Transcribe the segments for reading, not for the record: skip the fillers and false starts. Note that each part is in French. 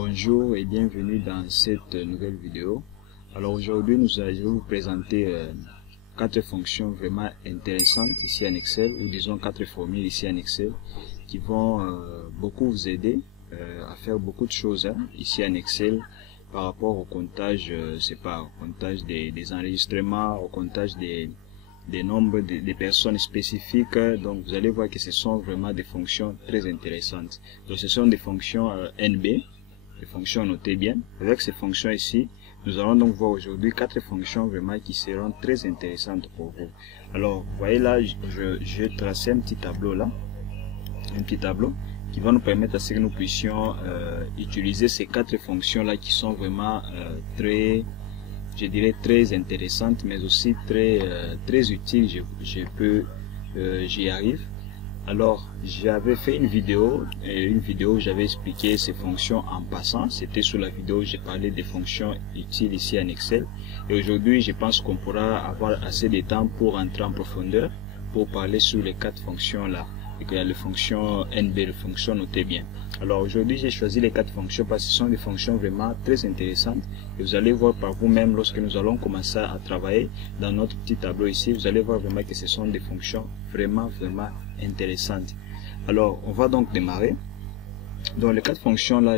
Bonjour et bienvenue dans cette nouvelle vidéo. Alors aujourd'hui je vais vous présenter quatre fonctions vraiment intéressantes ici en Excel, ou disons quatre formules ici en Excel qui vont beaucoup vous aider à faire beaucoup de choses ici en Excel par rapport au comptage, au comptage des enregistrements, au comptage des nombres des personnes spécifiques. Donc vous allez voir que ce sont vraiment des fonctions très intéressantes. Donc ce sont des fonctions NB, des fonctions, notez bien. Avec ces fonctions ici, nous allons donc voir aujourd'hui quatre fonctions vraiment qui seront très intéressantes pour vous. Alors vous voyez là, j'ai tracé un petit tableau là, un petit tableau qui va nous permettre à ce que nous puissions utiliser ces quatre fonctions là qui sont vraiment très, je dirais, très intéressantes, mais aussi très utiles. J'y arrive. Alors j'avais fait une vidéo où j'avais expliqué ces fonctions en passant. C'était sur la vidéo où j'ai parlé des fonctions utiles ici en Excel, et aujourd'hui je pense qu'on pourra avoir assez de temps pour entrer en profondeur pour parler sur les quatre fonctions là. Et qu'il y a les fonctions NB, les fonctions, notez bien. Alors aujourd'hui j'ai choisi les quatre fonctions parce que ce sont des fonctions vraiment très intéressantes, et vous allez voir par vous-même lorsque nous allons commencer à travailler dans notre petit tableau ici. Vous allez voir vraiment que ce sont des fonctions vraiment intéressantes. Alors on va donc démarrer. Donc les quatre fonctions là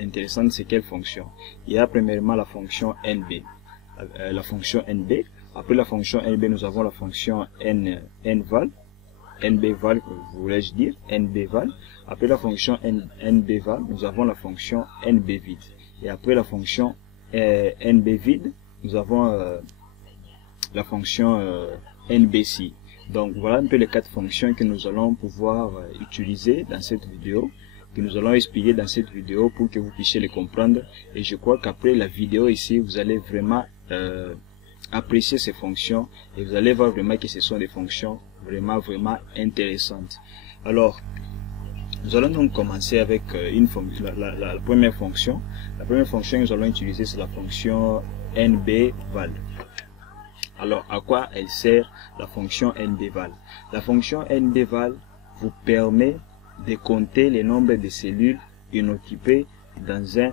intéressantes, c'est quelles fonctions? Il y a premièrement la fonction NB, la fonction NB. Après la fonction NB, nous avons la fonction nval, nbval, voulais-je dire, nbval. Après la fonction nbval, nous avons la fonction nbvid. Et après la fonction nbvid, nous avons la fonction nbc. Donc voilà un peu les quatre fonctions que nous allons pouvoir utiliser dans cette vidéo, que nous allons expliquer dans cette vidéo pour que vous puissiez les comprendre. Et je crois qu'après la vidéo ici, vous allez vraiment apprécier ces fonctions, et vous allez voir vraiment que ce sont des fonctions vraiment intéressantes. Alors nous allons donc commencer avec la première fonction. La première fonction que nous allons utiliser, c'est la fonction nbval. Alors à quoi elle sert la fonction nbval? La fonction nbval vous permet de compter les nombres de cellules inoccupées dans un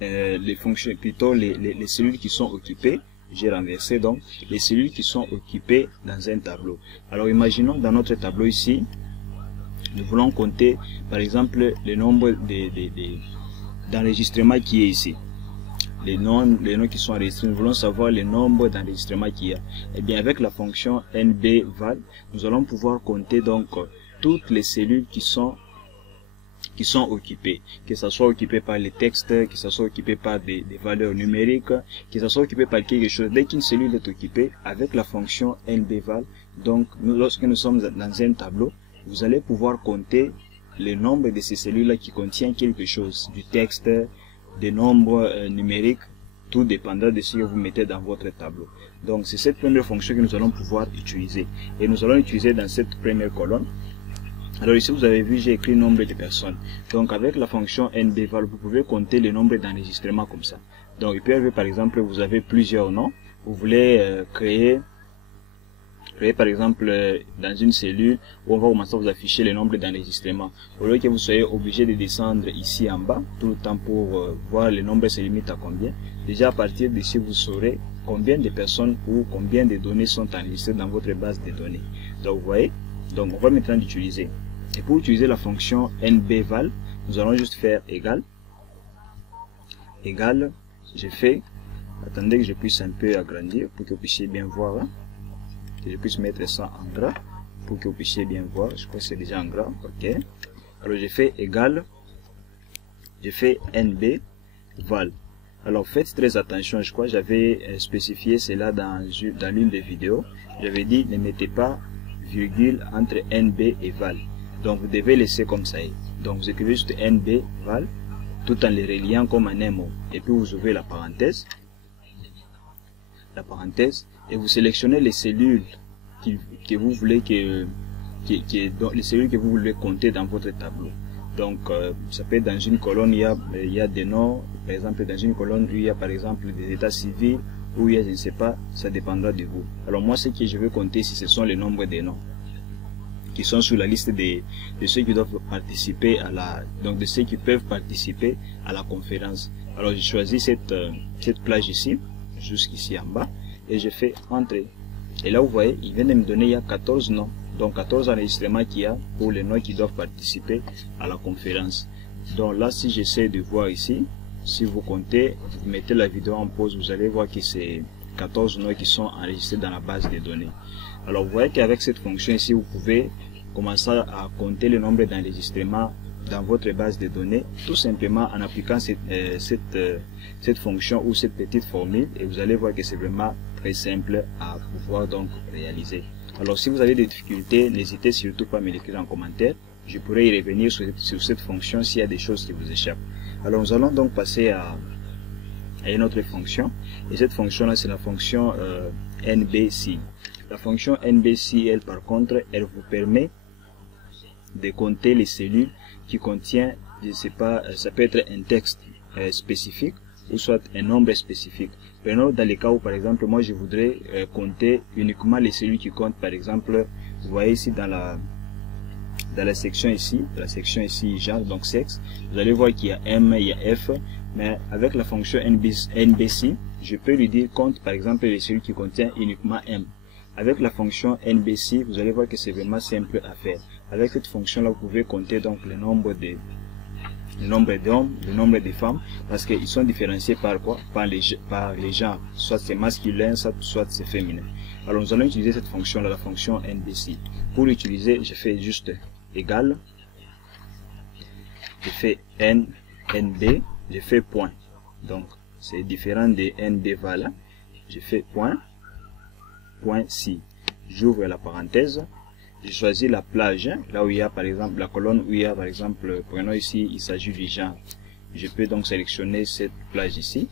les fonctions, plutôt les cellules qui sont occupées. J'ai renversé donc les cellules qui sont occupées dans un tableau. Alors imaginons dans notre tableau ici, nous voulons compter par exemple le nombre d'enregistrements qui est ici. Les noms qui sont enregistrés, nous voulons savoir le nombre d'enregistrements qu'il y a. Et bien avec la fonction nbval, nous allons pouvoir compter donc toutes les cellules qui sont occupées, que ce soit occupé par les textes, que ce soit occupé par des valeurs numériques, que ce soit occupé par quelque chose. Dès qu'une cellule est occupée, avec la fonction nbval, donc lorsque nous sommes dans un tableau, vous allez pouvoir compter le nombre de ces cellules-là qui contient quelque chose, du texte, des nombres numériques, tout dépendant de ce que vous mettez dans votre tableau. Donc c'est cette première fonction que nous allons pouvoir utiliser, et nous allons utiliser dans cette première colonne. Alors ici vous avez vu, j'ai écrit nombre de personnes. Donc avec la fonction nbval, vous pouvez compter le nombre d'enregistrements comme ça. Donc il peut y avoir, par exemple, vous avez plusieurs noms, vous voulez créer par exemple dans une cellule où on va commencer à vous afficher le nombre d'enregistrements. Au lieu que vous soyez obligé de descendre ici en bas tout le temps pour voir le nombre se limite à combien, déjà à partir d'ici vous saurez combien de personnes ou combien de données sont enregistrées dans votre base de données. Donc vous voyez, donc on va maintenant l'utiliser. Et pour utiliser la fonction nbval, nous allons juste faire égal, j'ai fait, attendez que je puisse un peu agrandir pour que vous puissiez bien voir, hein, que je puisse mettre ça en gras pour que vous puissiez bien voir. Je crois que c'est déjà en gras, ok. Alors j'ai fait égal, j'ai fait nbval. Alors faites très attention, je crois que j'avais spécifié cela dans l'une des vidéos. J'avais dit ne mettez pas virgule entre nb et val. Donc vous devez laisser comme ça. Donc vous écrivez juste nbval tout en les reliant comme un mot, et puis vous ouvrez la parenthèse, et vous sélectionnez les cellules que vous voulez les cellules que vous voulez compter dans votre tableau. Donc ça peut être dans une colonne, il y a des noms, par exemple dans une colonne où il y a par exemple des états civils, où il y a, je ne sais pas, ça dépendra de vous. Alors moi ce que je veux compter ici, ce sont les nombres des noms. qui sont sur la liste de ceux qui doivent participer à la, donc de ceux qui peuvent participer à la conférence. Alors j'ai choisi cette plage ici, jusqu'ici en bas, et je fais entrer. Et là vous voyez, il vient de me donner, il y a 14 noms, donc 14 enregistrements qu'il y a pour les noms qui doivent participer à la conférence. Donc là, si j'essaie de voir ici, si vous comptez, vous mettez la vidéo en pause, vous allez voir que c'est 14 noms qui sont enregistrés dans la base de données. Alors vous voyez qu'avec cette fonction ici, vous pouvez commencer à compter le nombre d'enregistrements dans votre base de données, tout simplement en appliquant cette fonction ou cette petite formule, et vous allez voir que c'est vraiment très simple à pouvoir donc réaliser. Alors si vous avez des difficultés, n'hésitez surtout pas à me l'écrire en commentaire, je pourrais y revenir sur cette fonction s'il y a des choses qui vous échappent. Alors nous allons donc passer à une autre fonction, et cette fonction là c'est la fonction NBC. La fonction NBC, elle par contre, elle vous permet de compter les cellules qui contiennent, je sais pas, ça peut être un texte spécifique ou soit un nombre spécifique. Prenons dans les cas où par exemple moi je voudrais compter uniquement les cellules qui comptent, par exemple, vous voyez ici dans la section ici, genre, donc sexe, vous allez voir qu'il y a M, il y a F, mais avec la fonction NBC, je peux lui dire compte par exemple les cellules qui contiennent uniquement M. Avec la fonction NBC, vous allez voir que c'est vraiment simple à faire. Avec cette fonction là, vous pouvez compter donc le nombre d'hommes, le nombre de femmes, parce qu'ils sont différenciés par quoi? Par les genres, soit c'est masculin, soit c'est féminin. Alors nous allons utiliser cette fonction là, la fonction NBC. Pour l'utiliser, je fais juste égal, je fais NB, je fais point. Donc c'est différent de NB voilà. Je fais point si. J'ouvre la parenthèse, je choisis la plage, là où il y a par exemple la colonne où il y a par exemple, prenons ici, il s'agit du genre. Je peux donc sélectionner cette plage ici.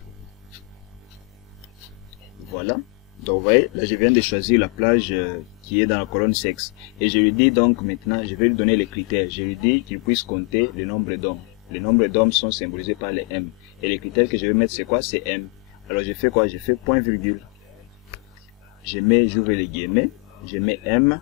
Voilà. Donc vous voyez, là je viens de choisir la plage qui est dans la colonne sexe. Et je lui dis donc maintenant, je vais lui donner les critères. Je lui dis qu'il puisse compter le nombre d'hommes. Les nombres d'hommes sont symbolisés par les M. Et les critères que je vais mettre c'est quoi? C'est M. Alors je fais quoi? Je fais point virgule. J'ouvre les guillemets, je mets M,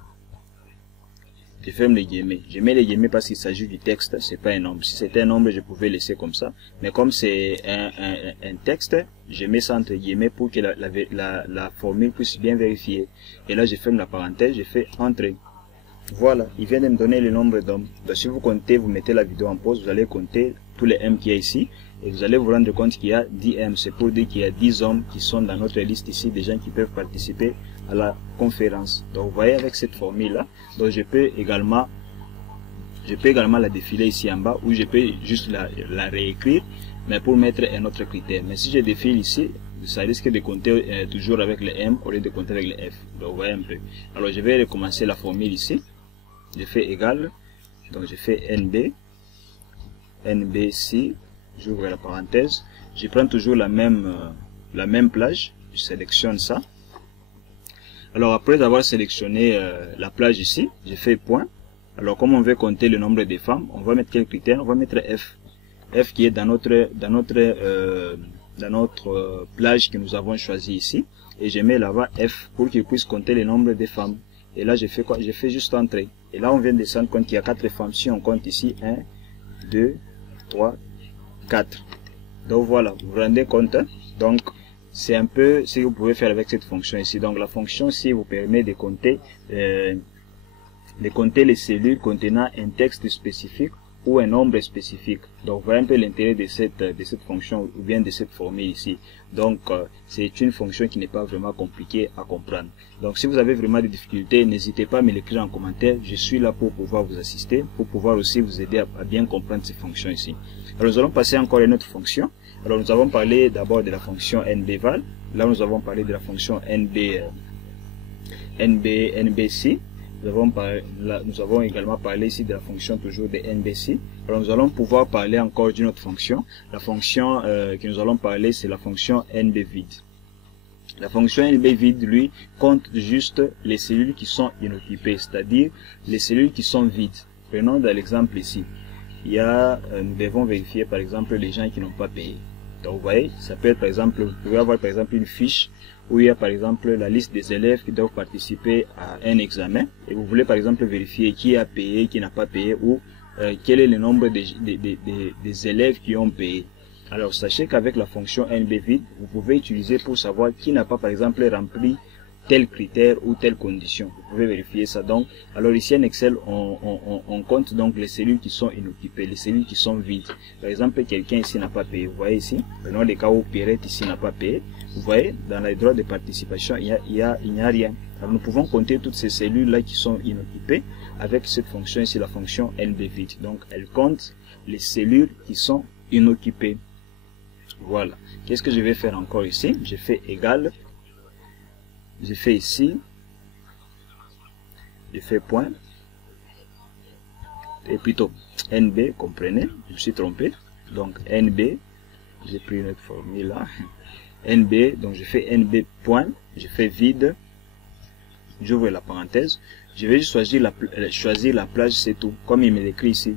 je ferme les guillemets. Je mets les guillemets parce qu'il s'agit du texte, c'est pas un nombre. Si c'était un nombre, je pouvais laisser comme ça. Mais comme c'est un texte, je mets ça entre guillemets pour que la formule puisse bien vérifier. Et là, je ferme la parenthèse, je fais entrer. Voilà, il vient de me donner le nombre d'hommes. Donc si vous comptez, vous mettez la vidéo en pause, vous allez compter tous les M qu'il y a ici. Et vous allez vous rendre compte qu'il y a 10 M. C'est pour dire qu'il y a 10 hommes qui sont dans notre liste ici, des gens qui peuvent participer à la conférence. Donc vous voyez avec cette formule là, donc je peux également la défiler ici en bas, ou je peux juste la réécrire, mais pour mettre un autre critère. Mais si je défile ici, ça risque de compter toujours avec le M au lieu de compter avec le F. Donc vous voyez un peu. Alors je vais recommencer la formule ici. Je fais égal, donc je fais NBC, j'ouvre la parenthèse, je prends toujours la même plage, je sélectionne ça. Alors après avoir sélectionné la plage ici, je fais point. Alors comme on veut compter le nombre de femmes, on va mettre quel critère? On va mettre F. F qui est dans notre plage que nous avons choisi ici. Et je mets là-bas F pour qu'il puisse compter le nombre de femmes. Et là je fais quoi? Je fais juste entrer. Et là on vient de se rendre compte qu'il y a 4 femmes. Si on compte ici 1, 2, 3, 4. Donc voilà, vous vous rendez compte. Donc c'est un peu ce que vous pouvez faire avec cette fonction ici. Donc la fonction ici vous permet de compter les cellules contenant un texte spécifique ou un nombre spécifique. Donc voilà un peu l'intérêt de cette fonction ou bien de cette formule ici. Donc c'est une fonction qui n'est pas vraiment compliquée à comprendre. Donc si vous avez vraiment des difficultés, n'hésitez pas à me l'écrire en commentaire. Je suis là pour pouvoir vous assister, pour pouvoir aussi vous aider à bien comprendre ces fonctions ici. Alors nous allons passer encore à une autre fonction. Alors nous avons parlé d'abord de la fonction NBVAL. Là nous avons parlé de la fonction NBC. Nous avons également parlé ici de la fonction toujours de NBC. Alors nous allons pouvoir parler encore d'une autre fonction. La fonction que nous allons parler, c'est la fonction NBVID. La fonction NBVID, lui, compte juste les cellules qui sont inoccupées, c'est-à-dire les cellules qui sont vides. Prenons dans l'exemple ici. Nous devons vérifier par exemple les gens qui n'ont pas payé. Donc vous voyez, ça peut être par exemple, vous pouvez avoir par exemple une fiche où il y a par exemple la liste des élèves qui doivent participer à un examen et vous voulez par exemple vérifier qui a payé, qui n'a pas payé ou quel est le nombre des élèves qui ont payé. Alors sachez qu'avec la fonction NBVid, vous pouvez utiliser pour savoir qui n'a pas par exemple rempli tel critère ou telle condition. Vous pouvez vérifier ça. Donc, alors ici en Excel, on compte donc les cellules qui sont inoccupées, les cellules qui sont vides. Par exemple, quelqu'un ici n'a pas payé. Vous voyez ici, prenons les cas où Pierrette ici n'a pas payé. Vous voyez, dans les droits de participation, il n'y a rien. Alors, nous pouvons compter toutes ces cellules-là qui sont inoccupées avec cette fonction ici, la fonction NBVid. Donc, elle compte les cellules qui sont inoccupées. Voilà. Qu'est-ce que je vais faire encore ici? Je fais égal. J'ai fait ici, j'ai fait point, et plutôt NB, comprenez, je me suis trompé, donc NB, j'ai pris notre formule là, NB, donc je fais NB point, je fais vide, j'ouvre la parenthèse, je vais choisir la plage, c'est tout, comme il me l'écrit ici,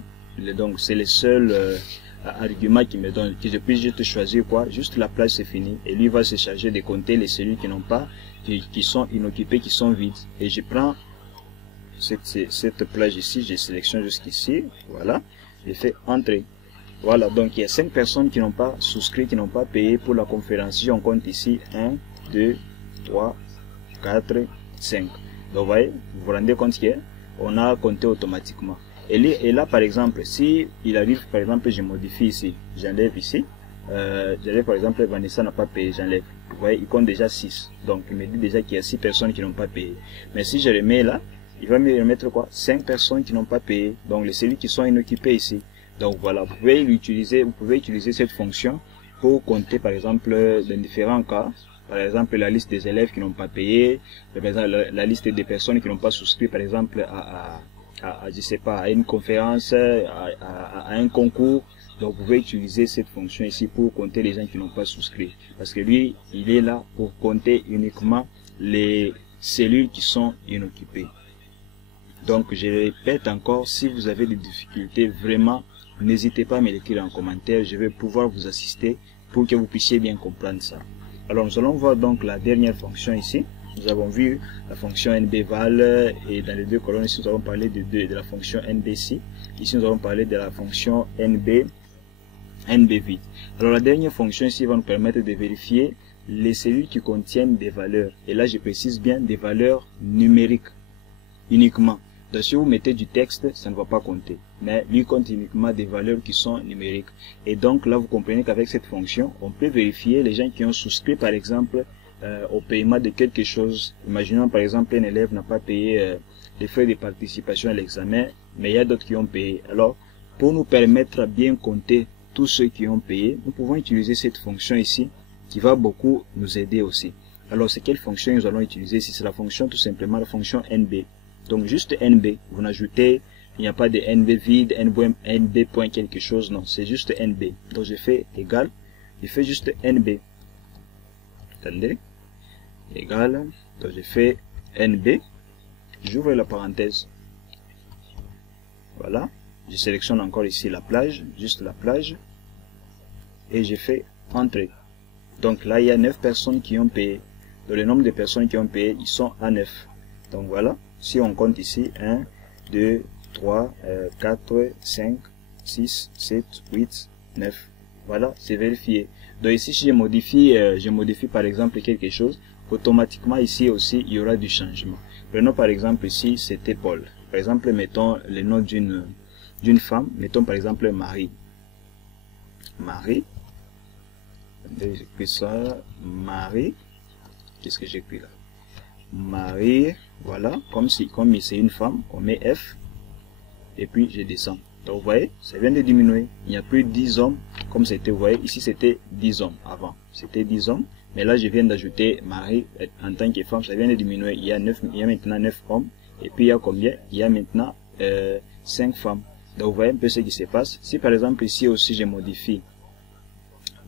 donc c'est le seul argument qui me donne, que je puisse juste choisir quoi, juste la plage c'est fini, et lui va se charger de compter les cellules qui n'ont pas, qui sont inoccupées, qui sont vides. Et je prends cette plage ici, je sélectionne jusqu'ici, voilà, je fais entrer. Voilà, donc il y a 5 personnes qui n'ont pas souscrit, qui n'ont pas payé pour la conférence. Si on compte ici, 1, 2, 3, 4, 5. Donc vous voyez, vous vous rendez compte qu'on a compté automatiquement. Et là, par exemple, si il arrive, par exemple, je modifie ici, j'enlève ici, j'enlève par exemple, Vanessa n'a pas payé, j'enlève. Vous voyez, il compte déjà 6. Donc, il me dit déjà qu'il y a 6 personnes qui n'ont pas payé. Mais si je le mets là, il va me remettre quoi? 5 personnes qui n'ont pas payé. Donc, les cellules qui sont inoccupées ici. Donc, voilà, vous pouvez utiliser cette fonction pour compter, par exemple, dans différents cas. Par exemple, la liste des élèves qui n'ont pas payé. Par exemple, la liste des personnes qui n'ont pas souscrit, par exemple, je sais pas, à une conférence, à un concours. Donc vous pouvez utiliser cette fonction ici pour compter les gens qui n'ont pas souscrit. Parce que lui, il est là pour compter uniquement les cellules qui sont inoccupées. Donc je répète encore, si vous avez des difficultés, vraiment, n'hésitez pas à me l'écrire en commentaire. Je vais pouvoir vous assister pour que vous puissiez bien comprendre ça. Alors nous allons voir donc la dernière fonction ici. Nous avons vu la fonction NBVal et dans les deux colonnes ici nous avons parlé de la fonction NBC. Ici nous avons parlé de la fonction NBVid. Alors la dernière fonction ici va nous permettre de vérifier les cellules qui contiennent des valeurs. Et là je précise bien des valeurs numériques uniquement. Donc si vous mettez du texte, ça ne va pas compter. Mais lui compte uniquement des valeurs qui sont numériques. Et donc là vous comprenez qu'avec cette fonction, on peut vérifier les gens qui ont souscrit par exemple au paiement de quelque chose. Imaginons par exemple un élève n'a pas payé les frais de participation à l'examen, mais il y a d'autres qui ont payé. Alors pour nous permettre à bien compter tous ceux qui ont payé, nous pouvons utiliser cette fonction ici qui va beaucoup nous aider aussi. Alors c'est quelle fonction nous allons utiliser ici? C'est la fonction tout simplement la fonction NB. Donc juste NB, vous n'ajoutez, il n'y a pas de NBVid, NB point quelque chose, non, c'est juste NB. Donc je fais égal, je fais juste NB. Attendez, égal, donc je fais NB, j'ouvre la parenthèse. Voilà, je sélectionne encore ici la plage, juste la plage, et je fais entrer. Donc là il y a 9 personnes qui ont payé. Donc le nombre de personnes qui ont payé, ils sont à 9. Donc voilà, si on compte ici 1, 2, 3, 4, 5, 6, 7, 8, 9. Voilà, c'est vérifié. Donc ici, si je modifie par exemple quelque chose, automatiquement ici aussi, il y aura du changement. Prenons par exemple ici, c'était Paul. Par exemple, mettons le nom d'une femme, mettons par exemple Marie. Marie. J'écris ça, Marie. Qu'est-ce que j'écris là? Marie, voilà, comme c'est une femme, on met F, et puis je descends. Donc vous voyez, ça vient de diminuer. Il n'y a plus 10 hommes, comme c'était, vous voyez, ici c'était 10 hommes avant. C'était 10 hommes, mais là je viens d'ajouter Marie en tant que femme, ça vient de diminuer. Il y a maintenant 9 hommes, et puis il y a combien? Il y a maintenant 5 femmes. Donc vous voyez un peu ce qui se passe. Si par exemple ici aussi je modifie,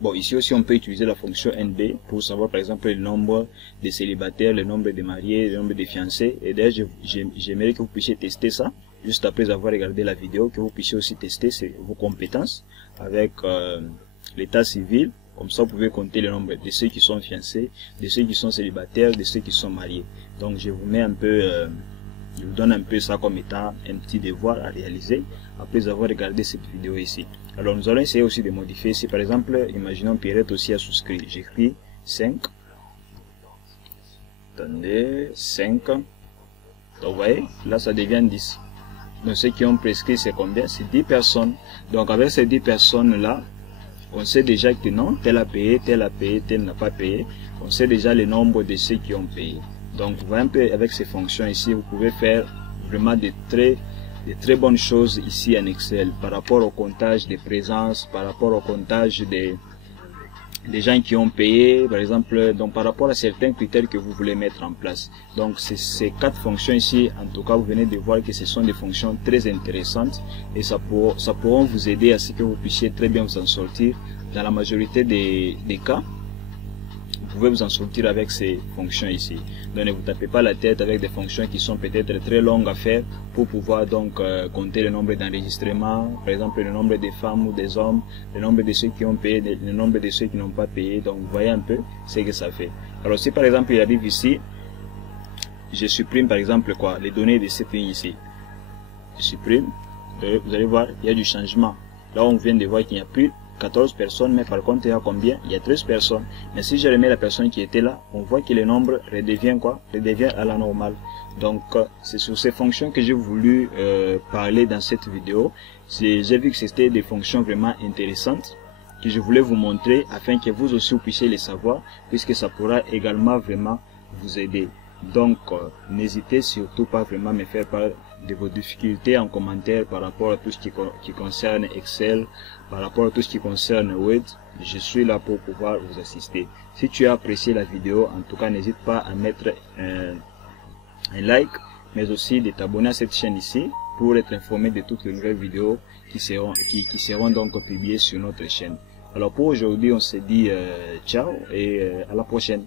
bon, ici aussi on peut utiliser la fonction NB pour savoir par exemple le nombre de célibataires, le nombre de mariés, le nombre de fiancés. Et d'ailleurs j'aimerais que vous puissiez tester ça, juste après avoir regardé la vidéo, que vous puissiez aussi tester vos compétences avec l'état civil Comme ça, vous pouvez compter le nombre de ceux qui sont fiancés, de ceux qui sont célibataires, de ceux qui sont mariés. Donc, je vous mets un peu, je vous donne un peu ça comme étant un petit devoir à réaliser après avoir regardé cette vidéo ici. Alors, nous allons essayer aussi de modifier ici. Par exemple, imaginons Pierrette aussi a souscrit. J'écris 5. Attendez, 5. Donc, vous voyez, là, ça devient 10. Donc, ceux qui ont prescrit, c'est combien? C'est 10 personnes. Donc, avec ces 10 personnes-là, on sait déjà que non, tel a payé, tel n'a pas payé. On sait déjà le nombre de ceux qui ont payé. Donc, vous voyez un peu avec ces fonctions ici, vous pouvez faire vraiment de très bonnes choses ici en Excel par rapport au comptage des présences, par rapport au comptage des gens qui ont payé, par exemple, donc par rapport à certains critères que vous voulez mettre en place. Donc, ces 4 fonctions ici, en tout cas, vous venez de voir que ce sont des fonctions très intéressantes et ça pourront vous aider à ce que vous puissiez très bien vous en sortir. Dans la majorité des cas, vous pouvez vous en sortir avec ces fonctions ici. Donc, ne vous tapez pas la tête avec des fonctions qui sont peut-être très longues à faire pour pouvoir donc compter le nombre d'enregistrements, par exemple le nombre de femmes ou des hommes, le nombre de ceux qui ont payé, le nombre de ceux qui n'ont pas payé. Donc, vous voyez un peu ce que ça fait. Alors, si par exemple il arrive ici, je supprime par exemple quoi, les données de cette ligne ici. Je supprime, vous allez voir, il y a du changement. Là, on vient de voir qu'il n'y a plus 14 personnes, mais par contre il y a combien? Il y a 13 personnes. Mais si je remets la personne qui était là, on voit que le nombre redevient quoi? Redevient à la normale. Donc c'est sur ces fonctions que j'ai voulu parler dans cette vidéo. J'ai vu que c'était des fonctions vraiment intéressantes que je voulais vous montrer afin que vous aussi vous puissiez les savoir, puisque ça pourra également vraiment vous aider. Donc n'hésitez surtout pas vraiment à me faire part de vos difficultés en commentaire par rapport à tout ce qui concerne Excel, par rapport à tout ce qui concerne Word. Je suis là pour pouvoir vous assister. Si tu as apprécié la vidéo, en tout cas n'hésite pas à mettre un like, mais aussi de t'abonner à cette chaîne ici pour être informé de toutes les nouvelles vidéos qui seront donc publiées sur notre chaîne. Alors pour aujourd'hui, on se dit ciao et à la prochaine.